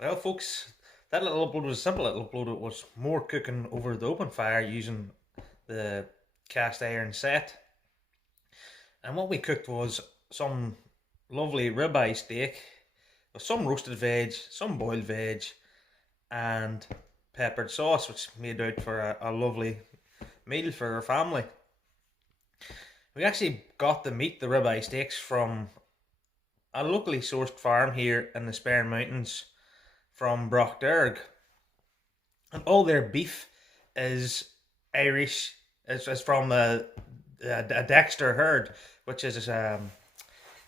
Well, folks, that little upload was a simple little upload. It was more cooking over the open fire using the cast iron set. And what we cooked was some lovely ribeye steak with some roasted veg, some boiled veg, and peppered sauce, which made out for a lovely meal for our family. We actually got the meat, the ribeye steaks, from a locally sourced farm here in the Sperrin Mountains from Brockderg. And all their beef is Irish, is from a Dexter herd, which is an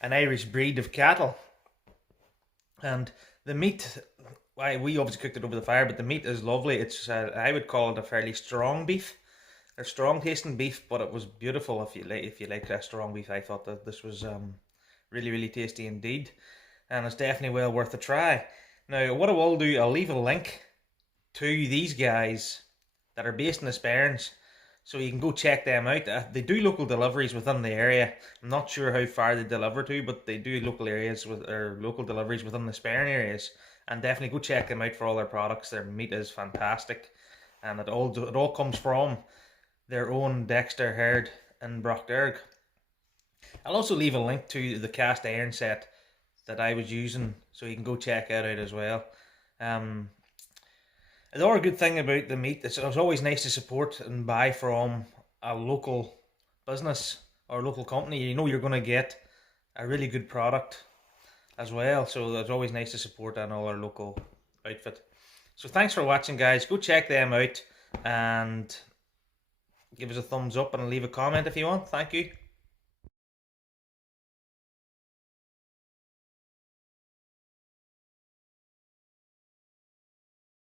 Irish breed of cattle. And the meat, we obviously cooked it over the fire, but the meat is lovely. It's I would call it a fairly strong beef. They're strong tasting beef, but it was beautiful. If you like that strong beef, I thought that this was really, really tasty indeed, and it's definitely well worth a try. Now, what I will do, I'll leave a link to these guys that are based in the Sperrins, so you can go check them out. They do local deliveries within the area. I'm not sure how far they deliver to, but they do local deliveries within the Sperrin areas, and definitely go check them out for all their products. Their meat is fantastic, and it all comes from their own Dexter herd in Brockderg. I'll also leave a link to the cast iron set that I was using, so you can go check that out as well. The other good thing about the meat, it's always nice to support and buy from a local business or local company. You know you're going to get a really good product as well, so it's always nice to support another local outfit. So thanks for watching, guys. Go check them out and give us a thumbs up and leave a comment if you want. Thank you.